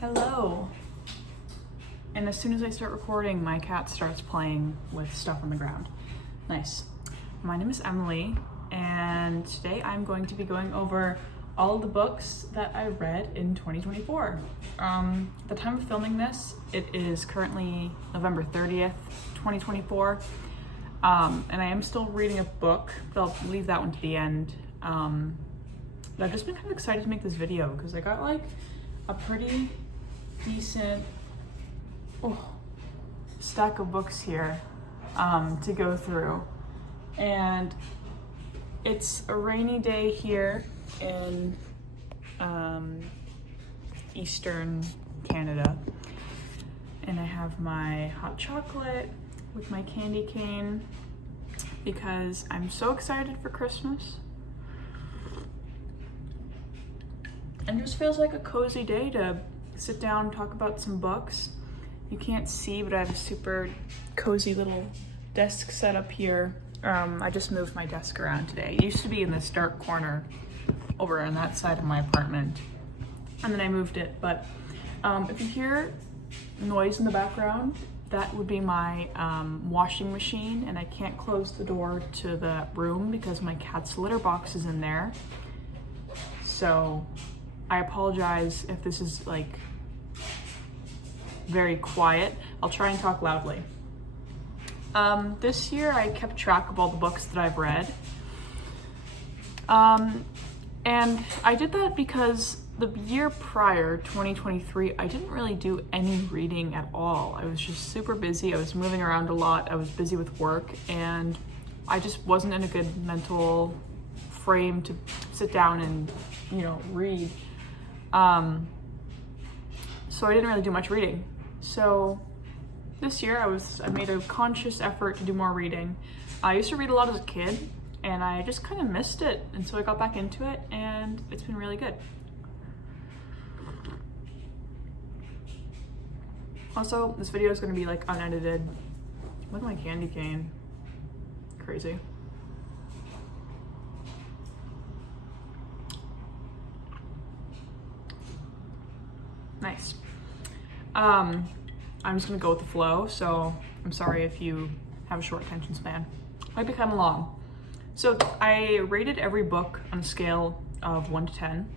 Hello. And as soon as I start recording, my cat starts playing with stuff on the ground. Nice. My name is Emily, and today I'm going to be going over all of the books that I read in 2024. At the time of filming this, it is currently November 30th, 2024. And I am still reading a book, but I'll leave that one to the end. But I've just been kind of excited to make this video because I got like a pretty decent stack of books here to go through. And it's a rainy day here in Eastern Canada. And I have my hot chocolate with my candy cane because I'm so excited for Christmas. And it just feels like a cozy day to sit down and talk about some books. You can't see, but I have a super cozy little desk set up here. I just moved my desk around today. It used to be in this dark corner over on that side of my apartment, and then I moved it. But if you hear noise in the background, that would be my washing machine, and I can't close the door to the room because my cat's litter box is in there. So I apologize if this is like very quiet. I'll try and talk loudly. This year I kept track of all the books that I've read. And I did that because the year prior, 2023, I didn't really do any reading at all. I was just super busy. I was moving around a lot. I was busy with work, and I just wasn't in a good mental frame to sit down and, read. So I didn't really do much reading. So this year I made a conscious effort to do more reading. I used to read a lot as a kid, and I just kind of missed it. And so I got back into it, and it's been really good. Also, this video is going to be like unedited. Look at my candy cane. Crazy. Nice. I'm just gonna go with the flow, so I'm sorry if you have a short attention span. Might be kind of long. So I rated every book on a scale of 1 to 10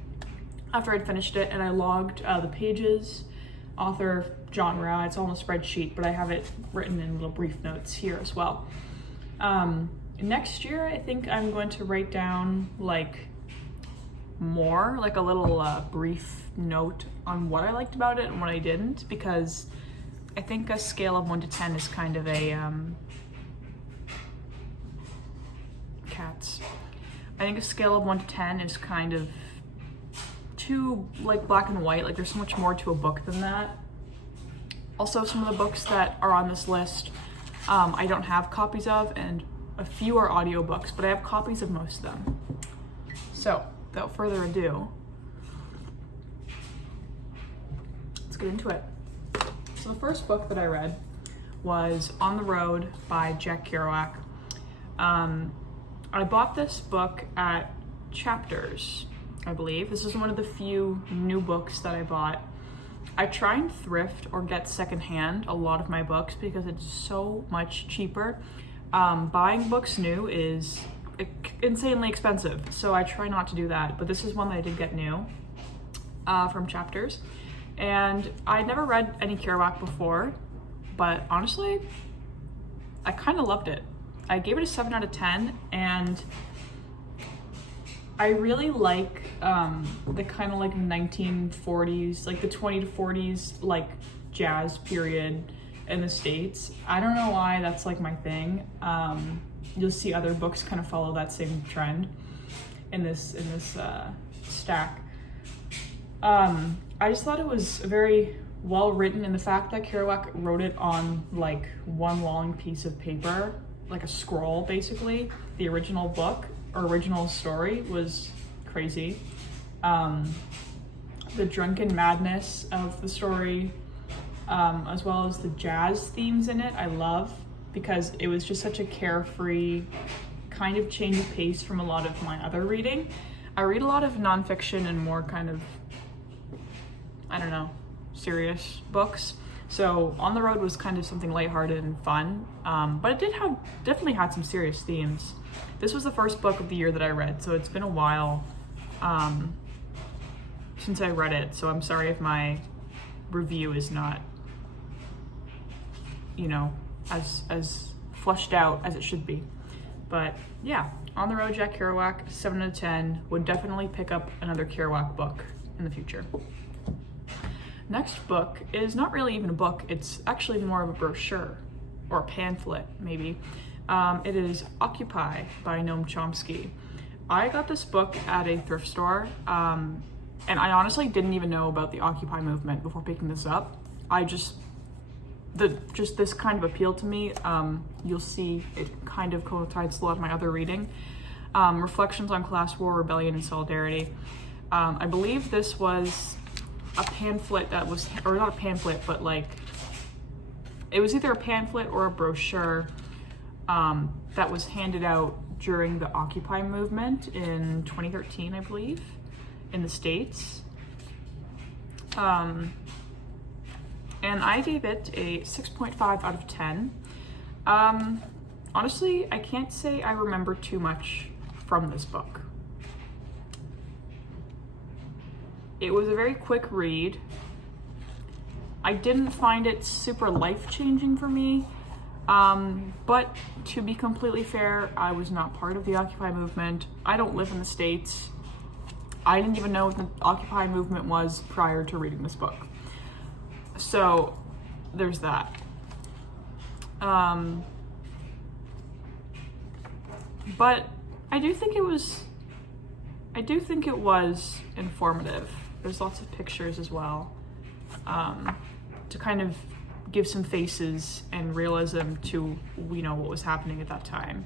after I'd finished it, and I logged the pages, author, genre. It's all on a spreadsheet, but I have it written in little brief notes here as well. Next year, I think I'm going to write down like a little brief note on what I liked about it and what I didn't, because I think a scale of 1 to 10 is kind of a cats. I think a scale of 1 to 10 is kind of too like black and white. Like there's so much more to a book than that. Also, some of the books that are on this list I don't have copies of, and a few are audiobooks, but I have copies of most of them. So without further ado, let's get into it. So the first book that I read was On the Road by Jack Kerouac. I bought this book at Chapters, I believe. This is one of the few new books that I bought. I try and thrift or get secondhand a lot of my books because it's so much cheaper. Buying books new is insanely expensive, so I try not to do that. But this is one that I did get new from Chapters. And I'd never read any Kerouac before, but honestly, I kind of loved it. I gave it a 7 out of 10, and I really like the kind of like 1940s, like the 20 to 40s, like jazz period in the States. I don't know why that's like my thing. You'll see other books kind of follow that same trend in this stack. I just thought it was very well written, and the fact that Kerouac wrote it on like one long piece of paper, like a scroll basically, the original book or original story was crazy. The drunken madness of the story, as well as the jazz themes in it, I love, because it was just such a carefree kind of change of pace from a lot of my other reading. I read a lot of nonfiction and more kind of, I don't know, serious books. So On the Road was kind of something lighthearted and fun, but it definitely had some serious themes. This was the first book of the year that I read, so it's been a while since I read it, so I'm sorry if my review is not, you know, as fleshed out as it should be. But yeah, On the Road, Jack Kerouac, 7 out of 10. Would definitely pick up another Kerouac book in the future. Next book is not really even a book, it's actually more of a brochure, or a pamphlet, maybe. It is Occupy by Noam Chomsky. I got this book at a thrift store, and I honestly didn't even know about the Occupy movement before picking this up. This kind of appealed to me. You'll see it kind of coincides with a lot of my other reading. Reflections on Class War, Rebellion, and Solidarity. I believe this was a pamphlet that was, or not a pamphlet, but like, it was either a pamphlet or a brochure that was handed out during the Occupy movement in 2013, I believe, in the States. And I gave it a 6.5 out of 10. Honestly, I can't say I remember too much from this book. It was a very quick read. I didn't find it super life-changing for me, but to be completely fair, I was not part of the Occupy movement. I don't live in the States. I didn't even know what the Occupy movement was prior to reading this book. So there's that. But I do think it was informative. There's lots of pictures as well, to kind of give some faces and realism to, you know, what was happening at that time.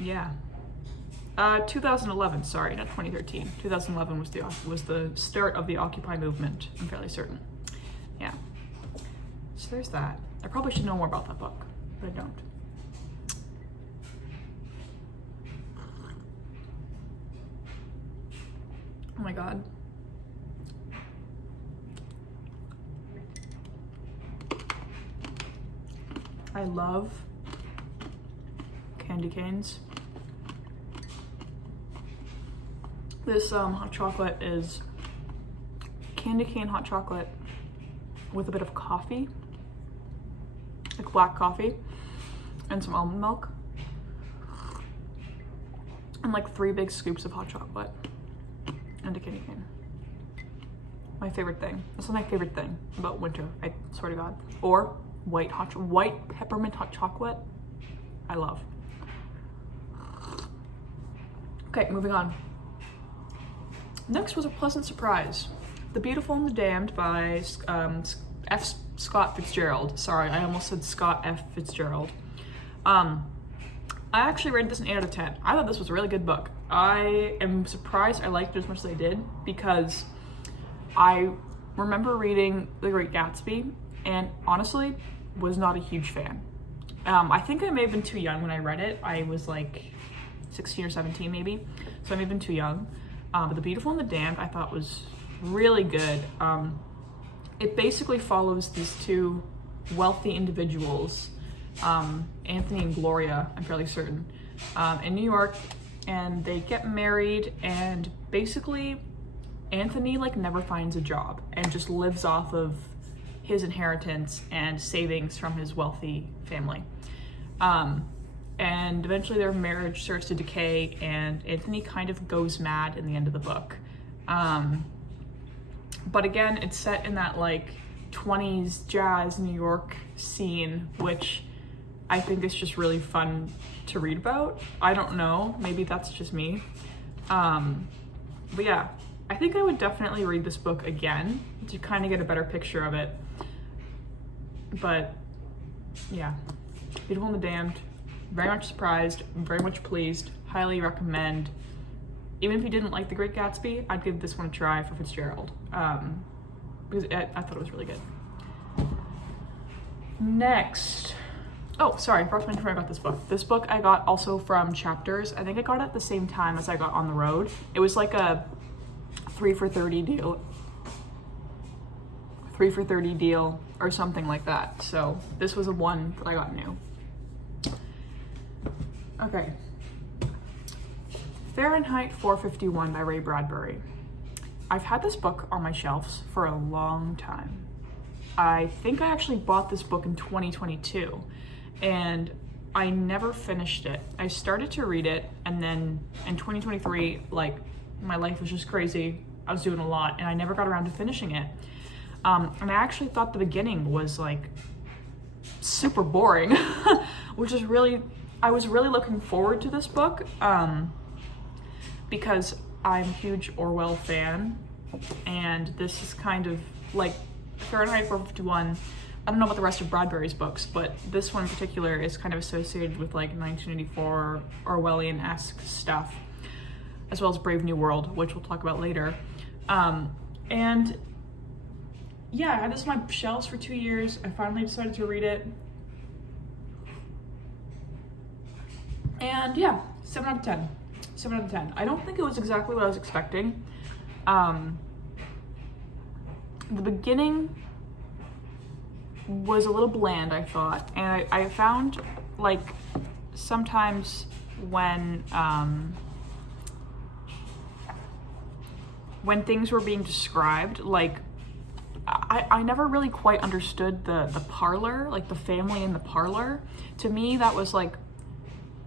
Yeah. 2011, sorry, not 2013. 2011 was the start of the Occupy movement, I'm fairly certain. Yeah. So there's that. I probably should know more about that book, but I don't. Oh my god. I love candy canes. This hot chocolate is candy cane hot chocolate with a bit of coffee, like black coffee, and some almond milk, and like 3 big scoops of hot chocolate and a candy cane. My favorite thing. This is my favorite thing about winter, I swear to God. Or white peppermint hot chocolate. I love. Okay, moving on. Next was A Pleasant Surprise. The Beautiful and the Damned by F. Scott Fitzgerald. Sorry, I almost said Scott F. Fitzgerald. I actually rated this an 8 out of 10. I thought this was a really good book. I am surprised I liked it as much as I did, because I remember reading The Great Gatsby and honestly was not a huge fan. I think I may have been too young when I read it. I was like 16 or 17 maybe, so I may have been too young. But The Beautiful and the Damned I thought was really good. It basically follows these 2 wealthy individuals, Anthony and Gloria, I'm fairly certain, in New York, and they get married, and basically Anthony like never finds a job and just lives off of his inheritance and savings from his wealthy family. And eventually their marriage starts to decay, and Anthony kind of goes mad in the end of the book. But again, it's set in that like 20s jazz New York scene, which I think is just really fun to read about. I don't know, maybe that's just me. But yeah, I think I would definitely read this book again to kind of get a better picture of it. But yeah, Beautiful and the Damned, very much surprised, very much pleased, highly recommend. Even if you didn't like The Great Gatsby, I'd give this one a try for Fitzgerald, because I thought it was really good. Next, Oh, sorry, I forgot to mention where I got this book. This book I got also from Chapters. I think I got it at the same time as I got On the Road. It was like a 3 for $30 deal. 3 for $30 deal or something like that. So this was a one that I got new. Okay. Fahrenheit 451 by Ray Bradbury. I've had this book on my shelves for a long time. I think I actually bought this book in 2022 and I never finished it. I started to read it and then in 2023, like my life was just crazy. I was doing a lot and I never got around to finishing it. And I actually thought the beginning was like super boring, which is really, I was really looking forward to this book because I'm a huge Orwell fan, and this is kind of like Fahrenheit 451. I don't know about the rest of Bradbury's books, but this one in particular is kind of associated with like 1984 Orwellian-esque stuff, as well as Brave New World, which we'll talk about later. And yeah, I had this on my shelves for 2 years. I finally decided to read it. And yeah, 7 out of 10. 7 out of 10. I don't think it was exactly what I was expecting. The beginning was a little bland, I thought. And I found like sometimes when things were being described, like I never really quite understood the parlor, like the family in the parlor. To me, that was like,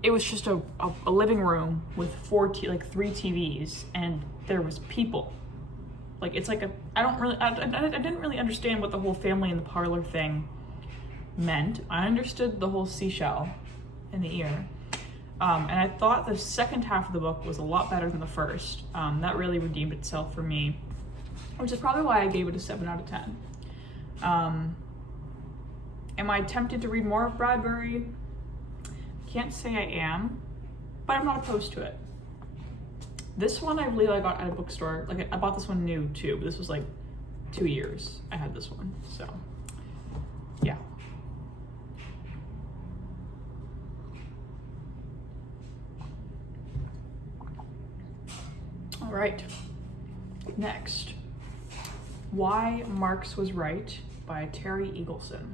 it was just a living room with 3 TVs and there was people. Like, it's like I didn't really understand what the whole family in the parlor thing meant. I understood the whole seashell in the ear. And I thought the second half of the book was a lot better than the first. That really redeemed itself for me, which is probably why I gave it a 7 out of 10. Am I tempted to read more of Bradbury? Can't say I am, but I'm not opposed to it. This one I believe I got at a bookstore. Like, I bought this one new too, but this was like 2 years I had this one, so yeah. All right, next. Why Marx Was Right by Terry Eagleson.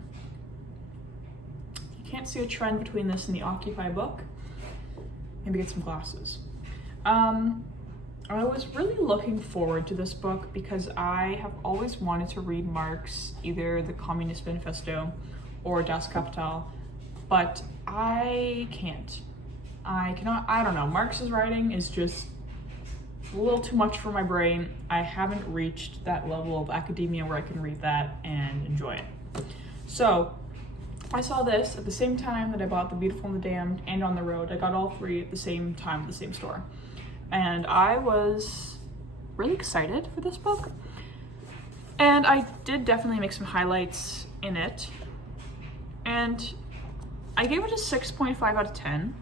You can't see a trend between this and the Occupy book. Maybe get some glasses. I was really looking forward to this book because I have always wanted to read Marx, either the Communist Manifesto or Das Kapital, but I can't. I cannot, I don't know. Marx's writing is just a little too much for my brain. I haven't reached that level of academia where I can read that and enjoy it. So I saw this at the same time that I bought The Beautiful and the Damned and On the Road. I got all three at the same time at the same store. And I was really excited for this book. And I did definitely make some highlights in it. And I gave it a 6.5 out of 10.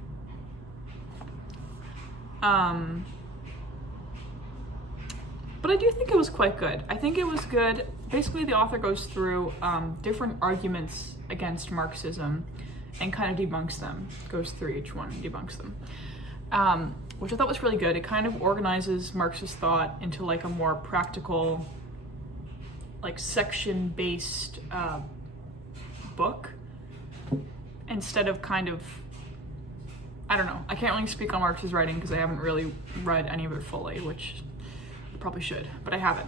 But I do think it was quite good. I think it was good. Basically, the author goes through different arguments against Marxism and kind of debunks them. Goes through each one and debunks them. Which I thought was really good. It kind of organizes Marx's thought into like a more practical, like section-based book, instead of kind of, I don't know. I can't really speak on Marx's writing because I haven't really read any of it fully, which I probably should, but I haven't.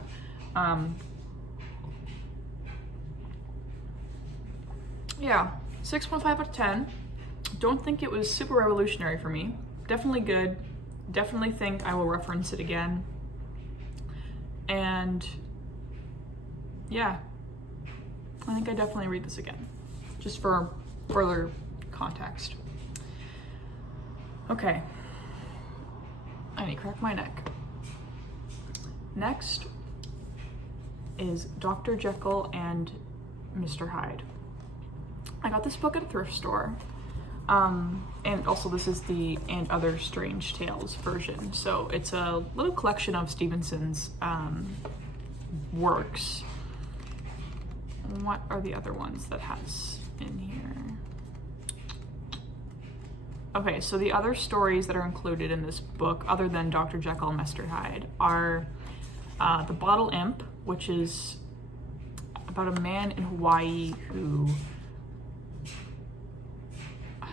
Yeah, 6.5 out of 10. Don't think it was super revolutionary for me. Definitely good. Definitely think I will reference it again. And yeah, I think I definitely read this again, just for further context. Okay, I need to crack my neck. Next is Dr. Jekyll and Mr. Hyde. I got this book at a thrift store. And also this is the And Other Strange Tales version. So it's a little collection of Stevenson's works. What are the other ones that has in here? Okay, so the other stories that are included in this book, other than Dr. Jekyll and Mr. Hyde, are The Bottle Imp, which is about a man in Hawaii who...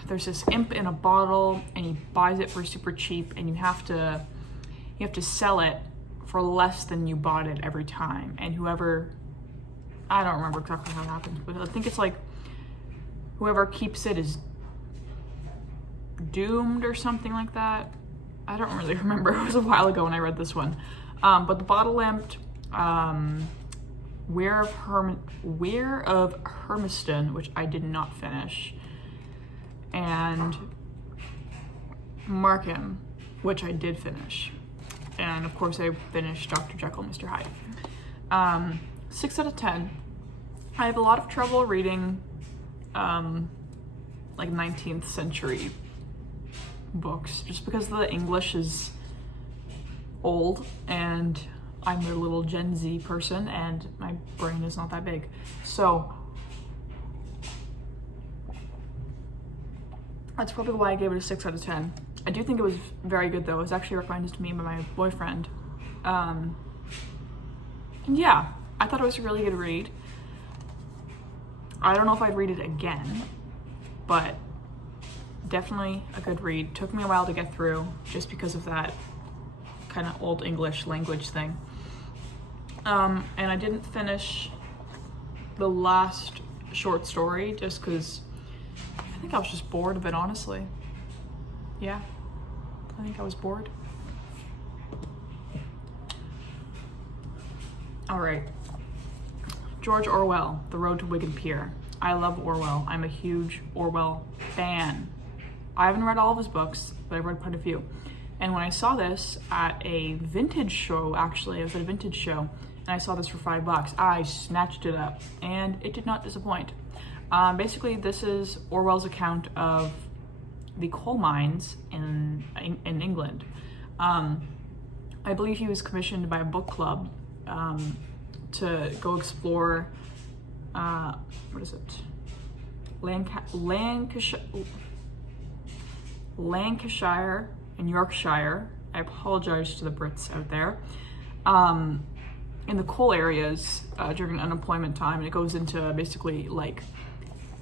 There's this imp in a bottle, and he buys it for super cheap, and you have to sell it for less than you bought it every time. And whoever... I don't remember exactly how it happens, but I think it's like whoever keeps it is doomed or something like that. I don't really remember. It was a while ago when I read this one. But The Bottle Imp, Where of Hermiston, which I did not finish, and Markham, which I did finish. And of course I finished Dr. Jekyll and Mr. Hyde. 6 out of 10. I have a lot of trouble reading like 19th century books, just because the English is old and I'm a little Gen Z person and my brain is not that big. So that's probably why I gave it a 6 out of 10. I do think it was very good though. It was actually recommended to me by my boyfriend. And yeah, I thought it was a really good read. I don't know if I'd read it again, but definitely a good read. Took me a while to get through just because of that kind of old English language thing. And I didn't finish the last short story just because I think I was just bored of it, honestly. Yeah, I think I was bored. All right. George Orwell, The Road to Wigan Pier. I love Orwell. I'm a huge Orwell fan. I haven't read all of his books, but I've read quite a few. And when I saw this at a vintage show, actually, I was at a vintage show, and I saw this for $5, I snatched it up, and it did not disappoint. Basically, this is Orwell's account of the coal mines in England. I believe he was commissioned by a book club to go explore, what is it? Lancashire and Yorkshire. I apologize to the Brits out there. In the coal areas during unemployment time, and it goes into basically like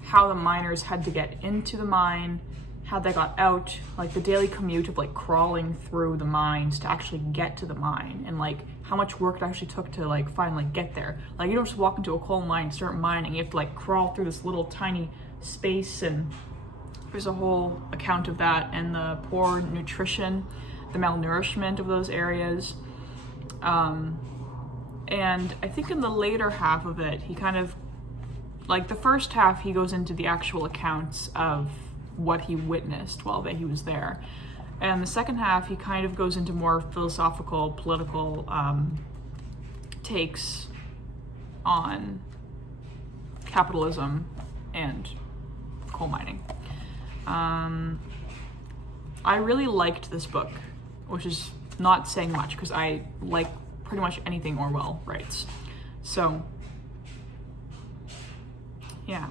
how the miners had to get into the mine, how they got out, like the daily commute of like crawling through the mines to actually get to the mine, and like how much work it actually took to like finally get there. Like you don't just walk into a coal mine and start mining, you have to like crawl through this little tiny space, and there's a whole account of that, and the poor nutrition, the malnourishment of those areas. And I think in the later half of it, he kind of, like the first half, he goes into the actual accounts of what he witnessed while he was there. And the second half, he kind of goes into more philosophical, political takes on capitalism and coal mining. I really liked this book, which is not saying much because I like pretty much anything Orwell writes. So, yeah.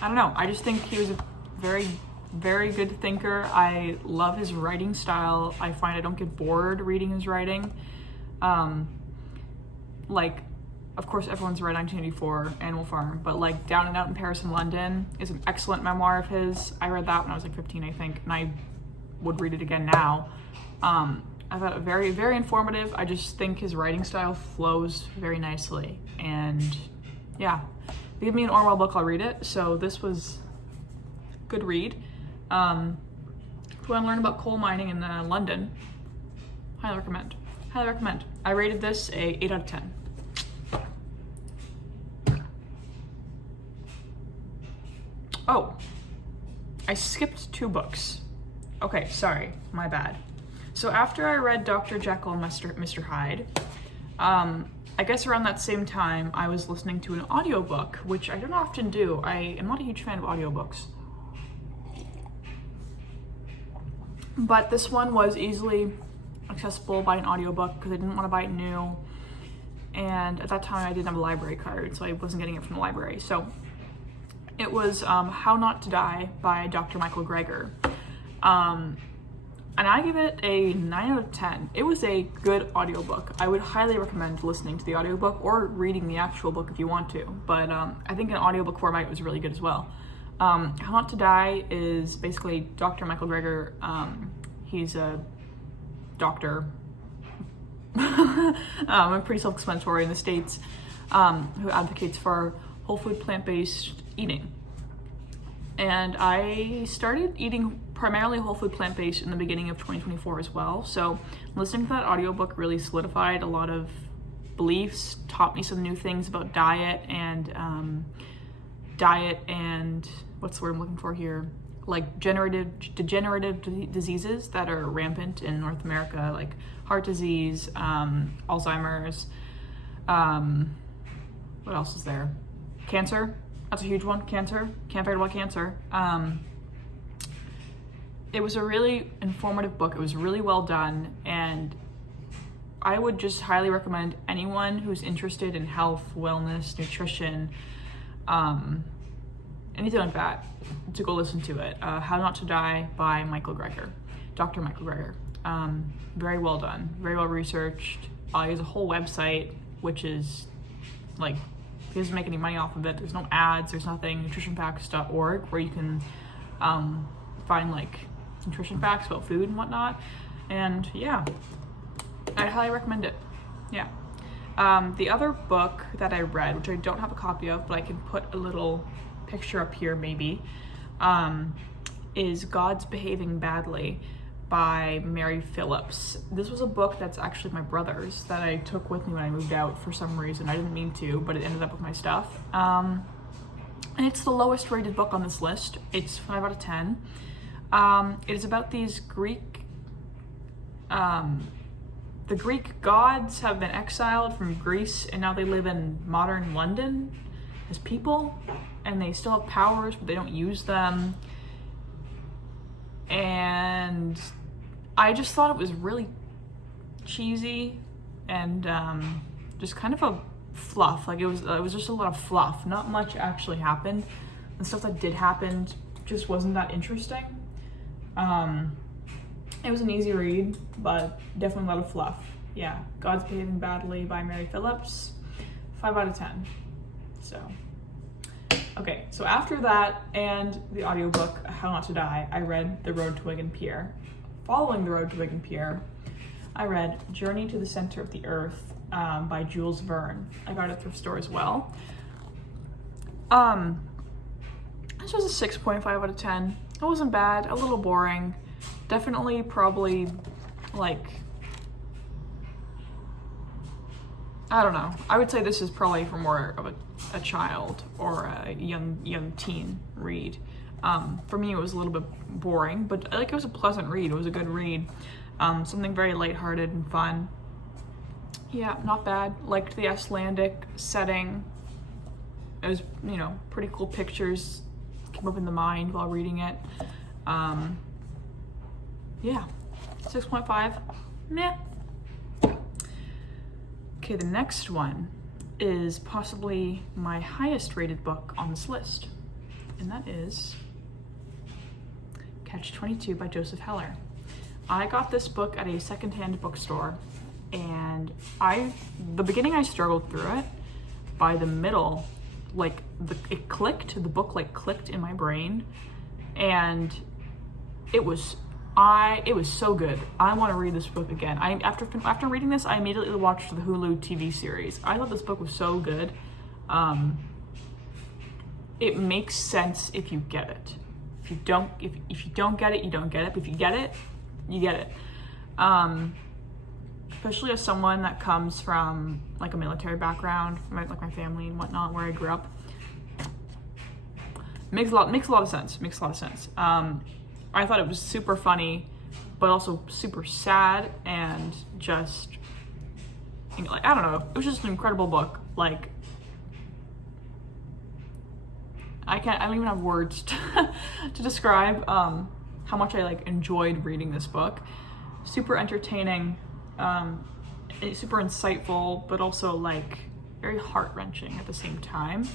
I don't know. I just think he was a very, very good thinker. I love his writing style. I find I don't get bored reading his writing. Like, of course, everyone's read 1984, Animal Farm, but like Down and Out in Paris and London is an excellent memoir of his. I read that when I was like 15, I think, and I would read it again now. I thought it very, very informative. I just think his writing style flows very nicely. And yeah, if you give me an Orwell book, I'll read it. So this was a good read. If you want to learn about coal mining in London, highly recommend. Highly recommend. I rated this a 8 out of 10. Oh, I skipped 2 books. Okay, sorry, my bad. So after I read Dr. Jekyll and Mr. Hyde, I guess around that same time, I was listening to an audiobook, which I don't often do. I am not a huge fan of audiobooks. But this one was easily accessible by an audiobook because I didn't want to buy it new. And at that time, I didn't have a library card, so I wasn't getting it from the library. So It was How Not to Die by Dr. Michael Greger. And I give it a 9 out of 10. It was a good audiobook. I would highly recommend listening to the audiobook or reading the actual book if you want to. But I think in audiobook format it was really good as well. How Not to Die is basically Dr. Michael Greger. He's a doctor, pretty self-explanatory in the States, who advocates for whole food, plant-based eating. And I started eating primarily whole food, plant-based in the beginning of 2024 as well. So listening to that audiobook really solidified a lot of beliefs, taught me some new things about diet and what's the word I'm looking for here? Like degenerative diseases that are rampant in North America, like heart disease, Alzheimer's, what else is there? Cancer, that's a huge one, cancer, can't forget about cancer. It was a really informative book, it was really well done, and I would just highly recommend anyone who's interested in health, wellness, nutrition, anything like that, to go listen to it. How Not to Die by Michael Greger, Dr. Michael Greger. Very well done, very well researched. He has a whole website, which is like, he doesn't make any money off of it. There's no ads, there's nothing. nutritionfacts.org, where you can find like nutrition facts about food and whatnot. And yeah, I highly recommend it. Yeah. The other book that I read, which I don't have a copy of, but I can put a little picture up here maybe, is God's Behaving Badly by Mary Phillips. This was a book that's actually my brother's that I took with me when I moved out for some reason. I didn't mean to, but it ended up with my stuff. And it's the lowest rated book on this list. It's 5 out of 10. It is about these the Greek gods have been exiled from Greece and now they live in modern London as people, and they still have powers but they don't use them. And I just thought it was really cheesy and just kind of a fluff. Like it was just a lot of fluff. Not much actually happened. The stuff that did happen just wasn't that interesting. It was an easy read, but definitely a lot of fluff. Yeah, God's Behaving Badly by Mary Phillips, 5 out of 10. So, okay, so after that and the audiobook, How Not to Die, I read The Road to Wigan Pier. Following The Road to Wigan Pier, I read Journey to the Center of the Earth by Jules Verne. I got it at a thrift store as well. This was a 6.5 out of 10. It wasn't bad, a little boring. Definitely probably like, I don't know. I would say this is probably for more of a child or a young teen read. For me, it was a little bit boring, but like it was a pleasant read. It was a good read. Something very lighthearted and fun. Yeah, not bad. Liked the Icelandic setting. It was, pretty cool pictures came up in the mind while reading it. Yeah, 6.5. Meh. Okay, the next one is possibly my highest rated book on this list, and that is Catch-22 by Joseph Heller. I got this book at a secondhand bookstore, and the beginning I struggled through it. By the middle, it clicked, the book clicked in my brain, and it was so good. I want to read this book again. After reading this, I immediately watched the Hulu TV series. I thought this book was so good. It makes sense if you get it. If you don't get it, you don't get it. But if you get it, you get it. Especially as someone that comes from like a military background, like my family and whatnot, where I grew up. Makes a lot of sense. I thought it was super funny, but also super sad, and just, I don't know, it was just an incredible book. Like, I don't even have words to describe how much I enjoyed reading this book. Super entertaining, super insightful, but also very heart-wrenching at the same time.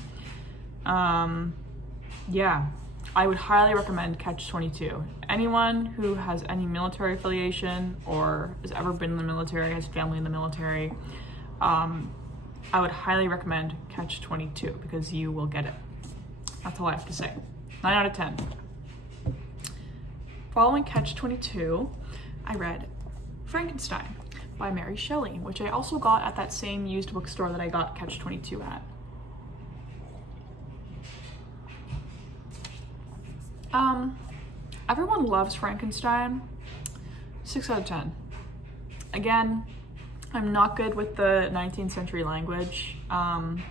yeah, I would highly recommend Catch-22. Anyone who has any military affiliation or has ever been in the military, has family in the military, I would highly recommend Catch-22 because you will get it. That's all I have to say. 9 out of 10. Following Catch-22, I read Frankenstein by Mary Shelley, which I also got at that same used bookstore that I got Catch-22 at. Everyone loves Frankenstein. 6 out of 10. Again, I'm not good with the 19th century language. And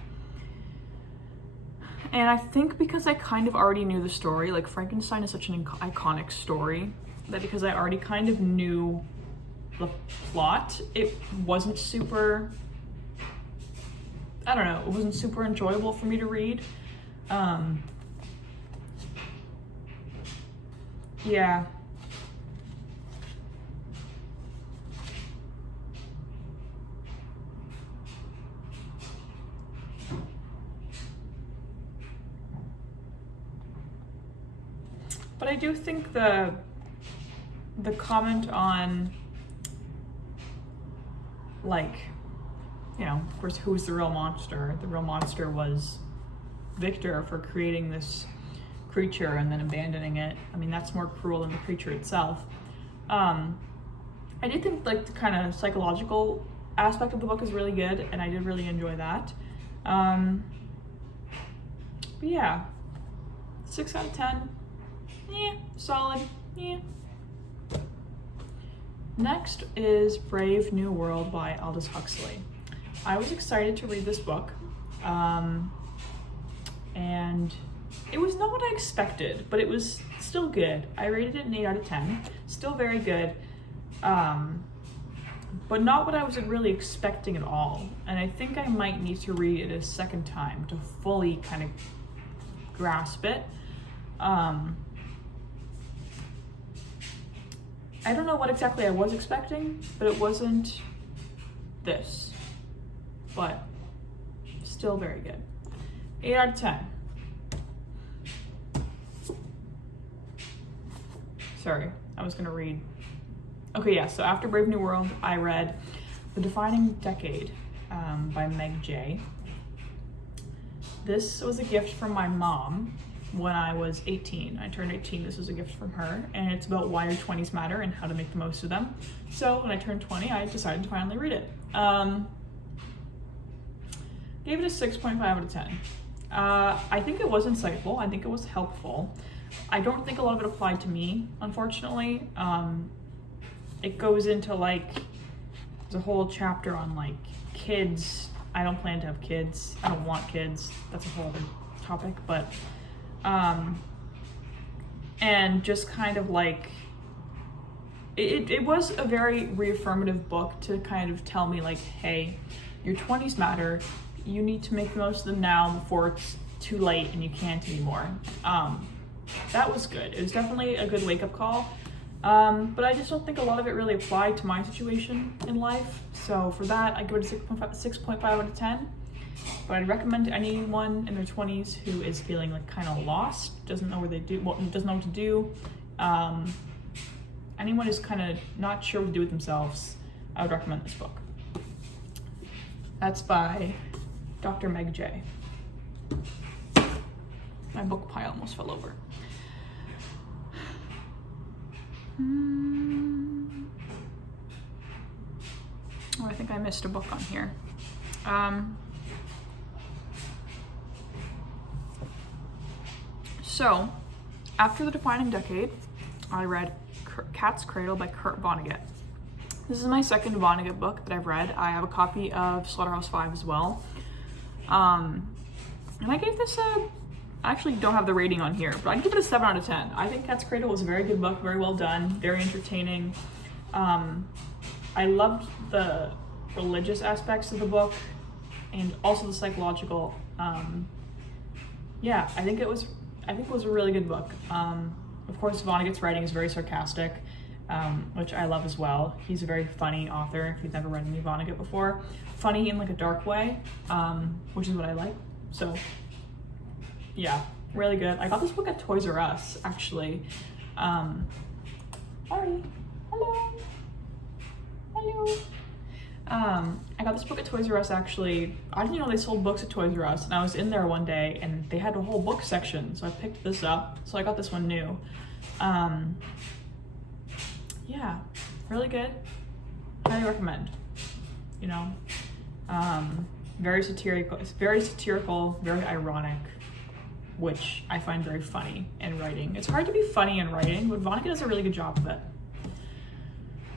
I think because I kind of already knew the story, like Frankenstein is such an iconic story, that because I already kind of knew the plot, it wasn't super, I don't know, it wasn't super enjoyable for me to read. Yeah. But I do think the comment on, like, you know, of course, who's the real monster? The real monster was Victor for creating this creature and then abandoning it. I mean, that's more cruel than the creature itself. I did think like the kind of psychological aspect of the book is really good, and I did really enjoy that. But yeah, 6 out of 10. Yeah, solid. Yeah. Next is Brave New World by Aldous Huxley. I was excited to read this book, and it was not what I expected, but it was still good. I rated it an 8 out of 10. Still very good, but not what I was really expecting at all. And I think I might need to read it a second time to fully kind of grasp it. I don't know what exactly I was expecting, but it wasn't this. But still very good. 8 out of 10. Sorry, I was gonna read. Okay, yeah, so after Brave New World, I read The Defining Decade by Meg Jay. This was a gift from my mom when I was 18. I turned 18, this was a gift from her, and it's about why your 20s matter and how to make the most of them. So when I turned 20, I decided to finally read it. Gave it a 6.5 out of 10. I think it was insightful, I think it was helpful. I don't think a lot of it applied to me, unfortunately. It goes into like, there's a whole chapter on like kids. I don't plan to have kids. I don't want kids. That's a whole other topic, but, and just kind of like, it was a very reaffirmative book to kind of tell me like, hey, your 20s matter. You need to make the most of them now before it's too late and you can't anymore. That was good. It was definitely a good wake-up call. But I just don't think a lot of it really applied to my situation in life. So for that, I give it a 6.5 out of 10. But I'd recommend to anyone in their 20s who is feeling like kind of lost, doesn't know what to do. Anyone who's kind of not sure what to do with themselves, I would recommend this book. That's by Dr. Meg Jay. My book pile almost fell over. Oh, I think I missed a book on here. So, after The Defining Decade, I read Cat's Cradle by Vonnegut. This is my second Vonnegut book that I've read. I have a copy of Slaughterhouse-Five as well. And I gave this I actually don't have the rating on here, but I'd give it a 7 out of 10. I think Cat's Cradle was a very good book, very well done, very entertaining. I loved the religious aspects of the book and also the psychological. Yeah, I think it was a really good book. Of course, Vonnegut's writing is very sarcastic, which I love as well. He's a very funny author. If you've never read any Vonnegut before, funny in like a dark way, which is what I like. So yeah, Really good. I got this book at Toys R Us, actually. Sorry. Hello. Hello. I got this book at Toys R Us, actually. I didn't know they sold books at Toys R Us, and I was in there one day and they had a whole book section, so I picked this up. So I got this one new. Yeah, really good. Highly recommend. You know, very satirical, very ironic, which I find very funny in writing. It's hard to be funny in writing, but Vonnegut does a really good job of it.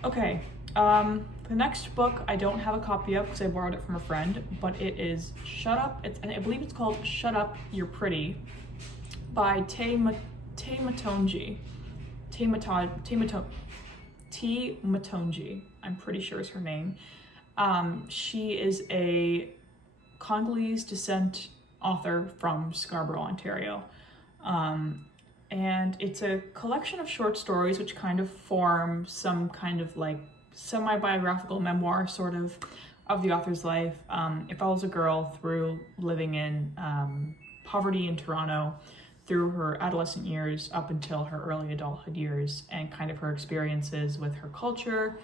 Okay, the next book I don't have a copy of because I borrowed it from a friend, but it is Shut Up, I believe it's called Shut Up, You're Pretty by Mutonji. Mutonji, I'm pretty sure is her name. She is a Congolese descent author from Scarborough, Ontario. And it's a collection of short stories which kind of form some kind of like semi-biographical memoir sort of the author's life. It follows a girl through living in poverty in Toronto through her adolescent years up until her early adulthood years, and kind of her experiences with her culture,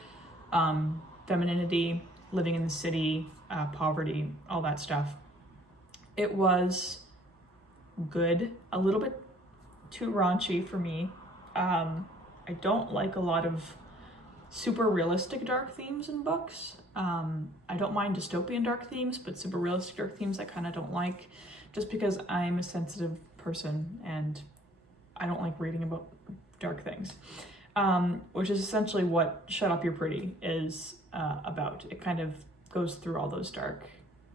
femininity, living in the city, poverty, all that stuff. It was good, a little bit too raunchy for me. I don't like a lot of super realistic dark themes in books. I don't mind dystopian dark themes, but super realistic dark themes I kind of don't like, just because I'm a sensitive person and I don't like reading about dark things, which is essentially what Shut Up, You're Pretty is about. It kind of goes through all those dark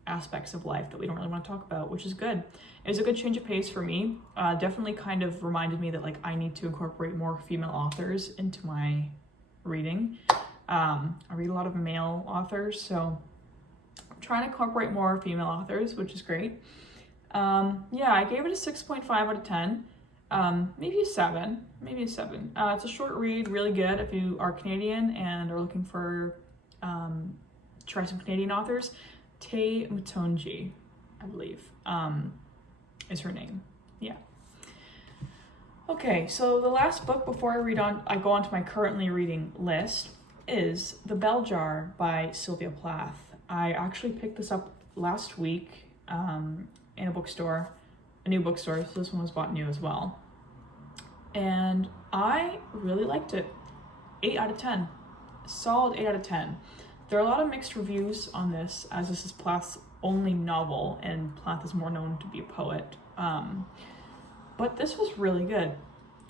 aspects of life that we don't really want to talk about, which is good. It was a good change of pace for me. Definitely kind of reminded me that like I need to incorporate more female authors into my reading. I read a lot of male authors, so I'm trying to incorporate more female authors, which is great. Yeah, I gave it a 6.5 out of 10. Maybe a 7. It's a short read, really good if you are Canadian and are looking for try some Canadian authors. Mutonji, I believe, is her name. Yeah. Okay, so the last book before I go on to my currently reading list is The Bell Jar by Sylvia Plath. I actually picked this up last week in a bookstore, a new bookstore, so this one was bought new as well. And I really liked it. 8 out of 10. A solid 8 out of 10. There are a lot of mixed reviews on this, as this is Plath's only novel, and Plath is more known to be a poet. But this was really good.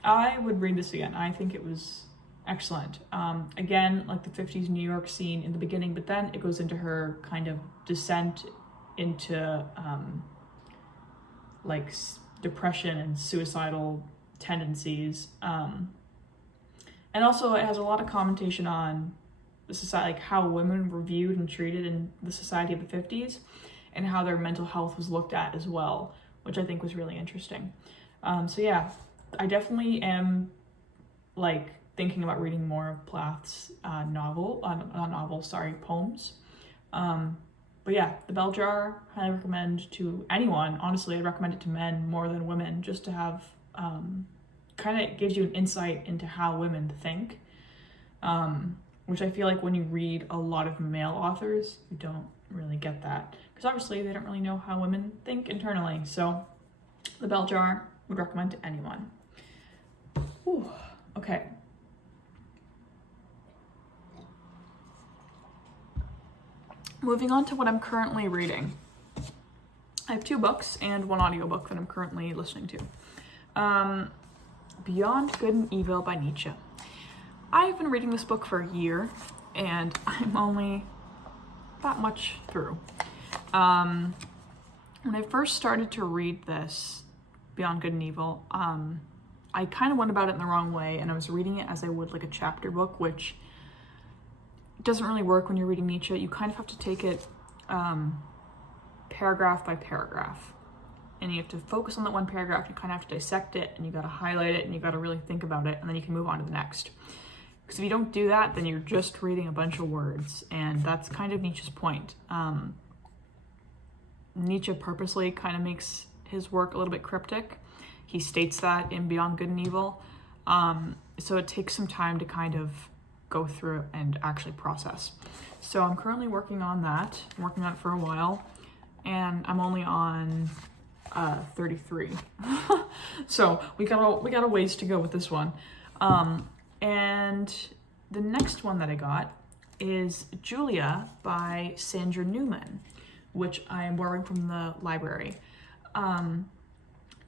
I would read this again. I think it was excellent. Again, like the 50s New York scene in the beginning, but then it goes into her kind of descent into like depression and suicidal tendencies. And also it has a lot of commentation on the society, like how women were viewed and treated in the society of the 50s, and how their mental health was looked at as well, which I think was really interesting. So yeah, I definitely am like thinking about reading more of Plath's poems. But yeah, The Bell Jar, highly recommend to anyone. Honestly, I'd recommend it to men more than women, just to have, kind of gives you an insight into how women think, which I feel like when you read a lot of male authors, you don't really get that, because obviously they don't really know how women think internally. So The Bell Jar, would recommend to anyone. Whew. Okay. Moving on to what I'm currently reading. I have 2 books and 1 audiobook that I'm currently listening to. Beyond Good and Evil by Nietzsche. I've been reading this book for a year, and I'm only that much through. When I first started to read this, Beyond Good and Evil, I kind of went about it in the wrong way, and I was reading it as I would like a chapter book, which doesn't really work when you're reading Nietzsche. You kind of have to take it paragraph by paragraph, and you have to focus on that one paragraph. You kind of have to dissect it, and you got to highlight it, and you got to really think about it, and then you can move on to the next. Because if you don't do that, then you're just reading a bunch of words, and that's kind of Nietzsche's point. Nietzsche purposely kind of makes his work a little bit cryptic. He states that in Beyond Good and Evil. So it takes some time to kind of go through and actually process. So I'm currently working on that. I'm working on it for a while, and I'm only on 33. So we got a ways to go with this one. And the next one that I got is Julia by Sandra Newman, which I am borrowing from the library.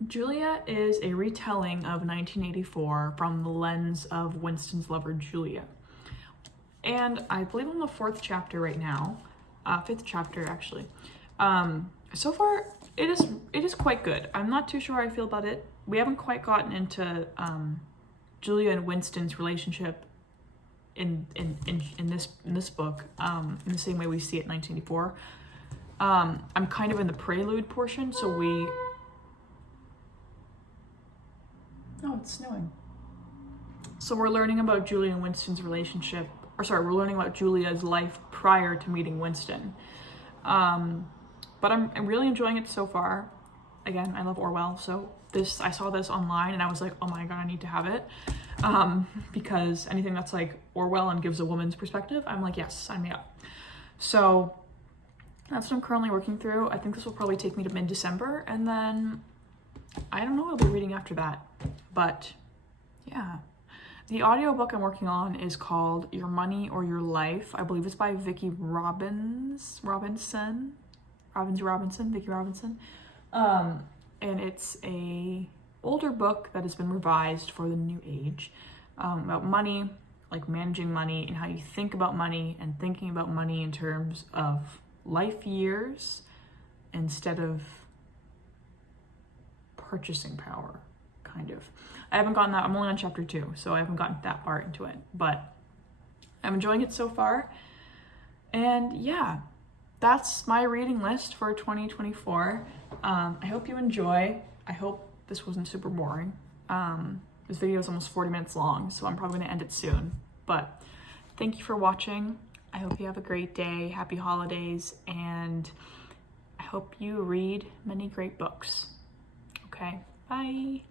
Julia is a retelling of 1984 from the lens of Winston's lover, Julia. And I believe I'm the 4th chapter right now, 5th chapter actually. So far, it is quite good. I'm not too sure how I feel about it. We haven't quite gotten into Julia and Winston's relationship in this book in the same way we see it in 1984. I'm kind of in the prelude portion, so oh, it's snowing. So we're learning about Julia and Winston's relationship, we're learning about Julia's life prior to meeting Winston. But I'm really enjoying it so far. Again, I love Orwell, so I saw this online and I was like, oh my god, I need to have it. Because anything that's like Orwell and gives a woman's perspective, I'm like, yes, sign me up. So that's what I'm currently working through. I think this will probably take me to mid-December, and then I don't know what I'll be reading after that. But yeah. The audiobook I'm working on is called Your Money or Your Life. I believe it's by Vicki Robinson. And it's a older book that has been revised for the new age, about money, like managing money and how you think about money and thinking about money in terms of life years instead of purchasing power, kind of. I haven't gotten that. I'm only on chapter 2, so I haven't gotten that far into it, but I'm enjoying it so far. And yeah, that's my reading list for 2024. I hope you enjoy. I hope this wasn't super boring. This video is almost 40 minutes long, so I'm probably gonna end it soon. But thank you for watching. I hope you have a great day, happy holidays, and I hope you read many great books. Okay, bye.